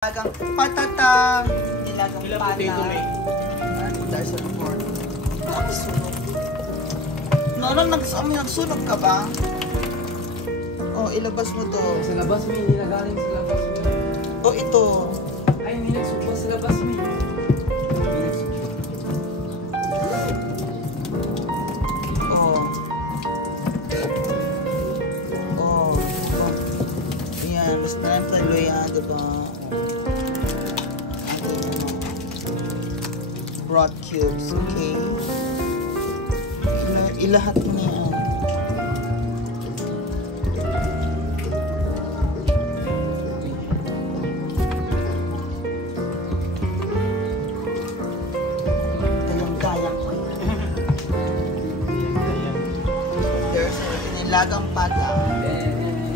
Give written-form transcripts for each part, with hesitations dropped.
Nilagang patata, nilagang pata. There's a report. Ano sunog? Nagsunog ka ba? Oh, ilabas mo to. Sa labas mo, hindi na galing sa labas mo. Oh, ito. Ay, hindi nagsugpo sa labas mo. Oh. Oh. Ayan, mas nalang talo yan, diba? Broth cubes, okay? Ilahat mo na yan. Dalang-dalang ko yan. There's nilagang pata.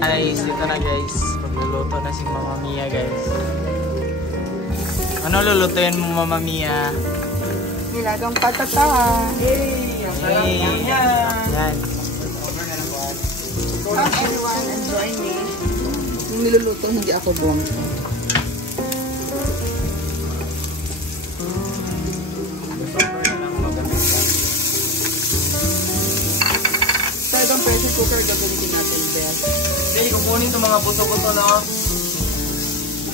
Guys, dito na guys. Pagluluto na si Mama Mia guys. Ano lulutuin mo Mama Mia? Nilagang patata. Yay! Ang sarap yan! Yan. Come everyone and join me. Yung niluluto, hindi ako buwang. Talagang pressure cooker gagamitin natin, Beth. Hey, kukunin itong mga buto-buto na.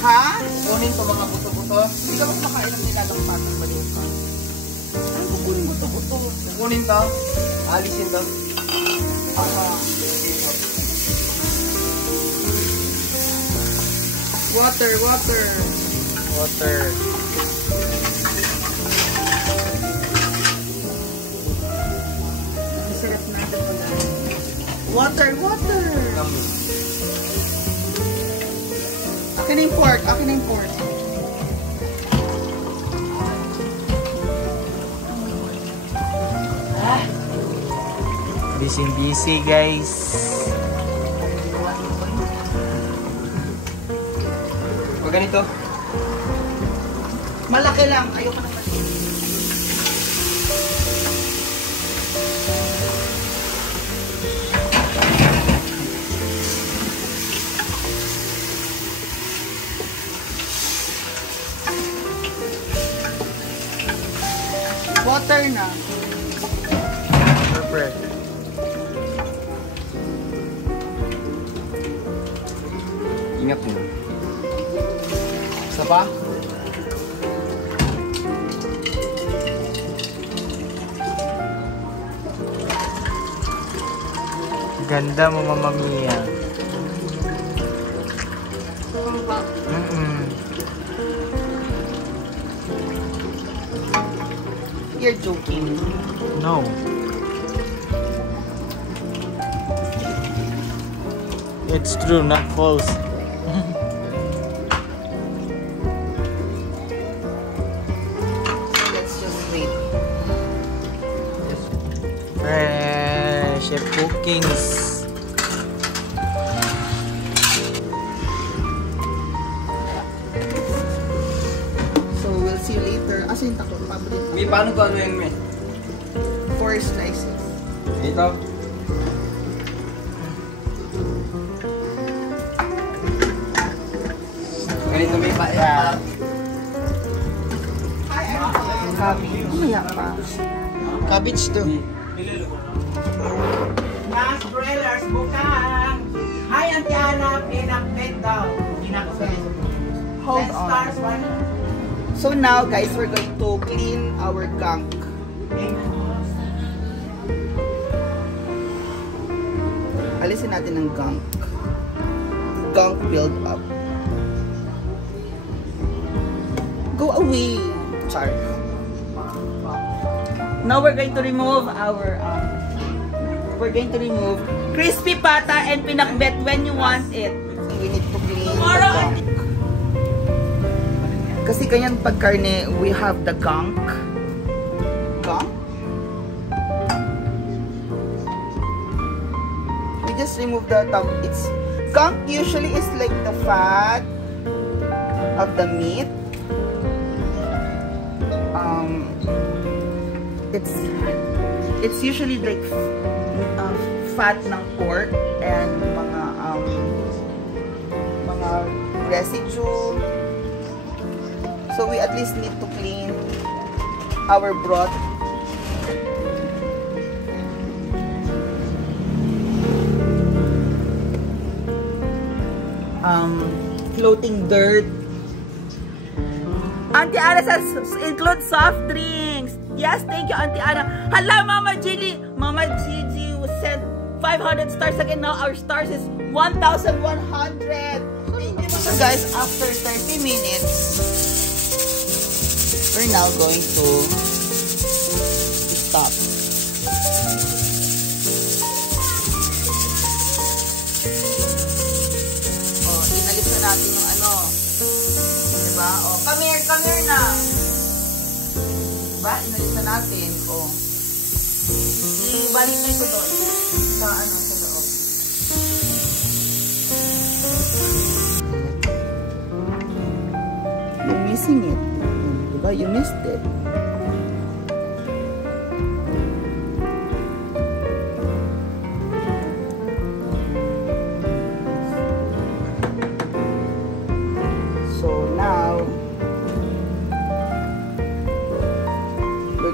Ha? Kukunin itong mga buto-buto. Hindi ka makain ng nilagang patang baliw ka. Ang kukunin mo to. Kukunin to. Alisin to. Water. Water. Ang sarap natin pala. Water. Akin na yung pork. Busy guys. Pag ganito. Malaki lang. Ayoko na malaki. Water na. Perfect. Ingat mo. Isa pa? Ganda mo Mama Mia. You're joking. No. It's true, not false. Let's just wait. Chef Cookings. So we'll see you later. Asin takot. May paano to ano yan, may? 4 slices. Dito. Ganito may pa. Cabbage. Umaya pa. Cabbage to. Mas broilers bukang. Hi, Antiana, pinakbet daw. Hold on. So now guys, we're going to clean our gunk. Alisin natin ang gunk. Gunk build up. Go away. Sorry. Now we're going to remove our crispy pata and pinakbet when you want it. We need to clean the gunk. Kasi ganyan pag karne, we have the gunk. Gunk? We just remove the top. It's gunk usually is like the fat of the meat. It's usually like fat ng pork and mga residue So we at least need to clean our broth. Floating dirt. Auntie Ana says include soft drinks. Yes, thank you, Auntie Ana. Hala, Mama Gigi. Mama Gigi sent 500 stars again. Now our stars is 1,100. Thank you, so guys, after 30 minutes, we're now going to stop. Oh, inalis na natin yung ano. Diba? Oh, come here na. Diba? Inalis na natin. Oh. Ibalik na ito doon. Sa ano, sa loob. You're missing it. Diba? You missed it.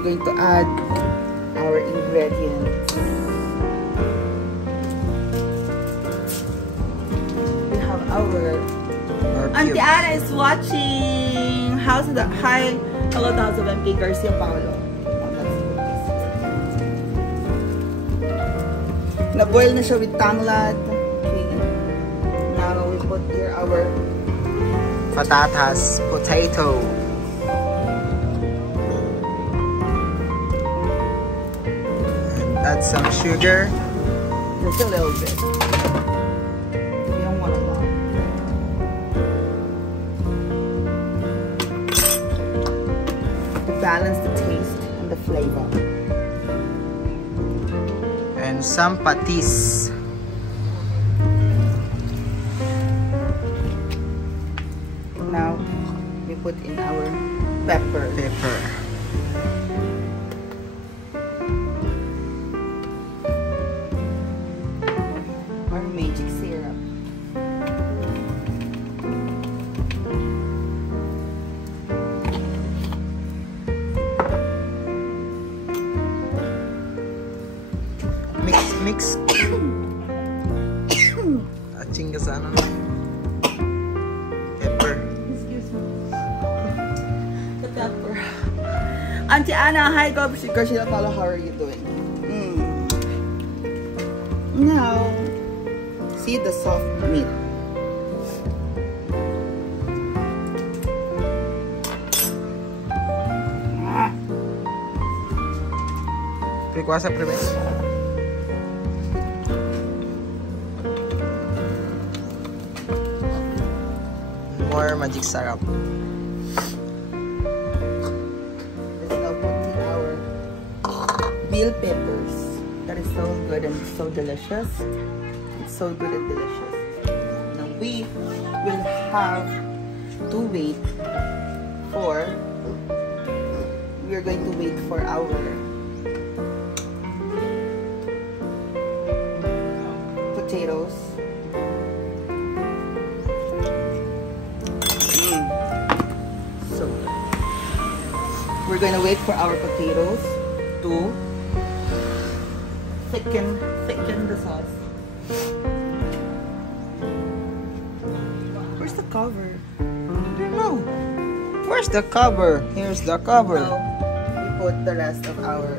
Going to add our ingredients. We have our Auntie Ana is watching House of the Hi, hello to House of MP Garcia Paulo. Na-boil na siya with tanglad. Okay. Now we put here our Patatas, potato. Add some sugar. Just a little bit. You don't want a lot. To balance the taste and the flavor. And some patis. Now we put in our pepper. Magic syrup. Mix. Aching ka sa ano? Pepper. Excuse me. The pepper. Auntie Ana, hi, Garcia Paulo, how are you doing? Now, see the soft meat. Prikuasa primeiro. More magic syrup. Let's now put in our bell peppers. That is so good and so delicious. So good and delicious. Now we will have to wait for. We are going to wait for our potatoes. So good. We're going to wait for our potatoes to thicken the sauce. Where's the cover? I don't know. Where's the cover? Here's the cover. Now, we put the rest of our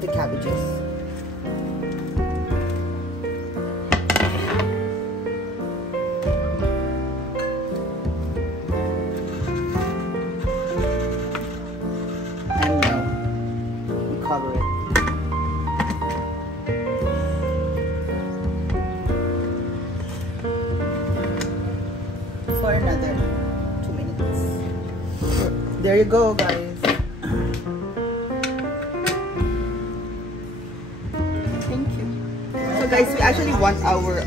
the cabbages. And now, we cover it. For another 2 minutes. There you go, guys. Thank you. So guys, we actually want our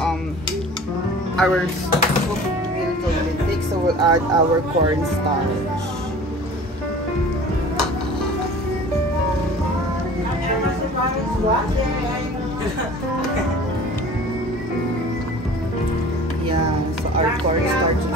soup really thick, so we'll add our cornstarch. Yeah, so our cornstarch is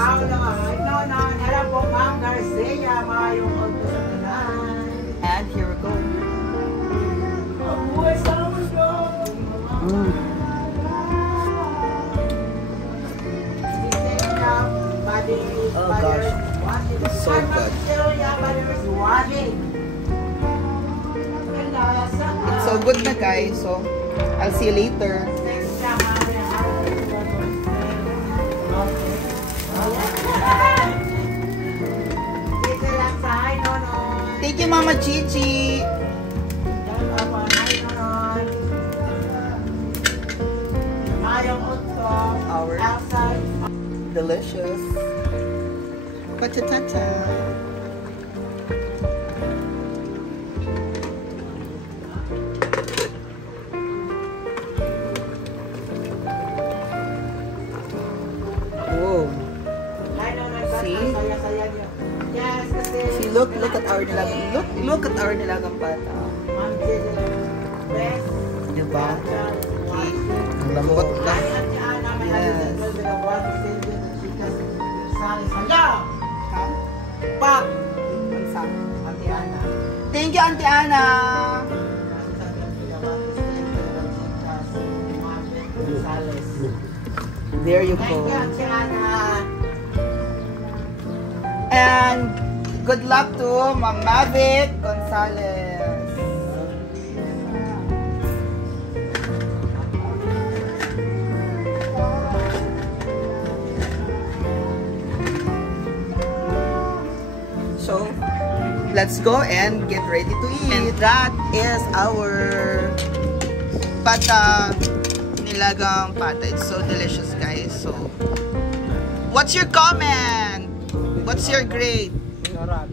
Oh gosh, it's so good. It's so good na guys. So, I'll see you later. Thank you, Mama Chichi. Our delicious patata. Whoa. See? See, look at our nilagang. Look at our nilagang pata. Diba? Okay. Ang lambot lang. Yes. Pag! Thank you, Auntie Ana. There you go. And good luck to Ma'am Mavic Gonzalez. So, let's go and get ready to eat. And that is our pata, nilagang pata. It's so delicious, guys. So, what's your comment? What's your grade? Sarap.